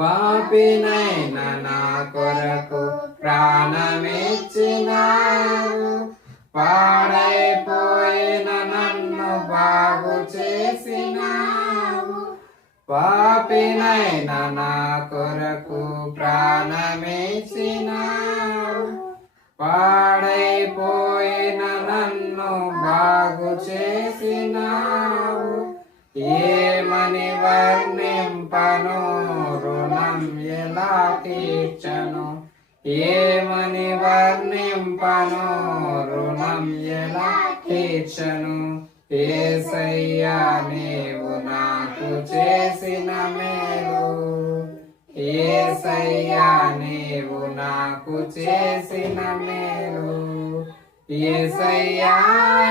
పాపినైన నా కొరకు ప్రాణమిచ్చినావు. పాడైపోయిన నన్ను బాగు చేసినావు. పాపినైన నా కొరకు ప్రాణమిచ్చినావు. పాడైపోయిన నన్ను బాగు చేసినావు. ఏ ఏమని వర్ణింపను రుణం ఎలా తీర్చను? ఏసయ్యా నీవు నాకు చేసిన మేలు. ఏసయ్యా నీవు నాకు చేసిన మేలు. ఏసయ్యా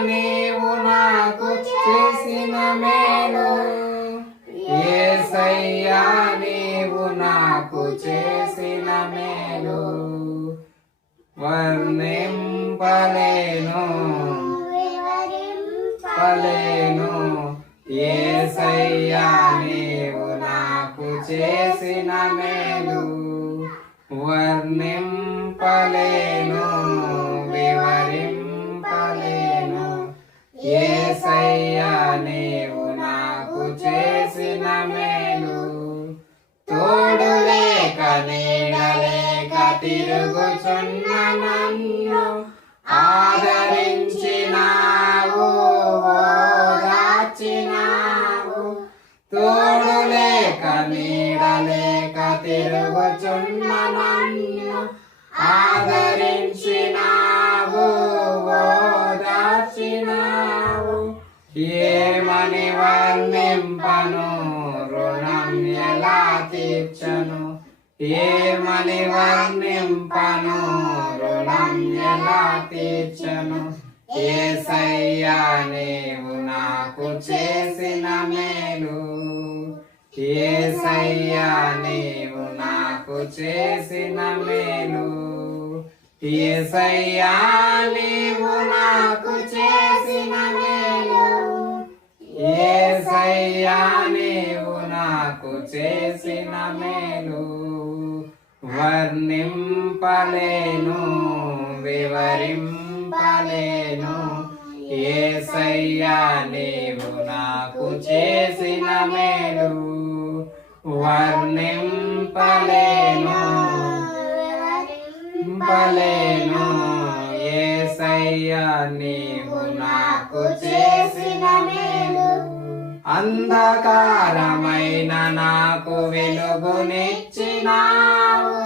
నీవు నాకు చేసిన మేలు. ఏసయ్యా నీవు నాకు చేసిన మేలు. వర్ణింపలేను. పలేను ఏసయ్యా నీవు నాకు చేసిన మే తిరుగుచున్న నన్ను ఆదరించినావు దాచినావు తోడు లేక నీడలేక తిరుగుచున్న నన్ను ఆదరించినావు దాచినావు ఏమని వర్ణింపను రుణం ఎలా తీర్చను ఏమని వర్ణింపను రుణం ఎలా తీర్చను? ఏసయ్యా నీవు నాకు చేసిన మేలు. ఏసయ్యా నీవు నాకు చేసిన మేలు. ఏసయ్యా నీవు నాకు చే నీవు నాకు చేసిన మేలు వర్ణింపలేను వివరింపలేను. ఏసయ్యా నీవు నాకు చేసిన మేలు వర్ణింపలేను పలేను ఏసయ్యా నీవు నాకు చేసిన మేలు అంధకారమైన నాకు వెలుగునిచ్చినావు.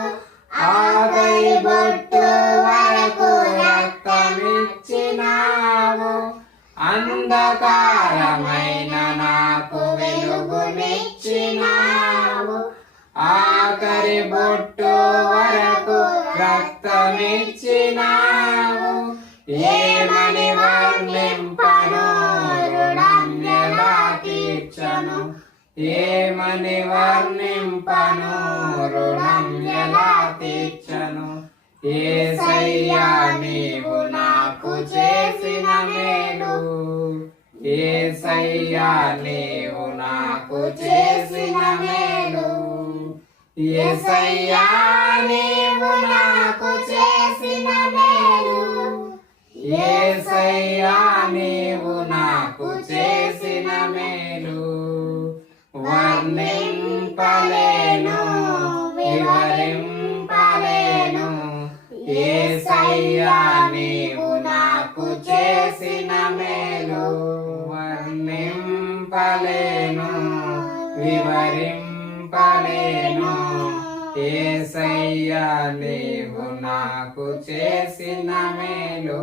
ఆగై బొట్టు వరకు రక్తమిచ్చినావు. అంధకారమైన నాకు వెలుగునిచ్చినావు. ఆకరి బొట్టు వరకు రక్తమిచ్చినావు. ఏ తీర్చను ఏమని వర్ణింపను? రుణం ఎలా తీర్చను? ఏసయ్యా నీవు నాకు చేసిన మేలు. ఏసయ్యా నీవు నాకు చేసిన మేలు. ఏసయ్యా నీవు నాకు చేసిన వర్ణింపలేను వివరింపలేను. ఏసయ్యా నీవు నాకు చేసిన మేలు వర్ణింపలేను వివరింపలేను. ఏసయ్యా నీవు నాకు చేసిన మేలు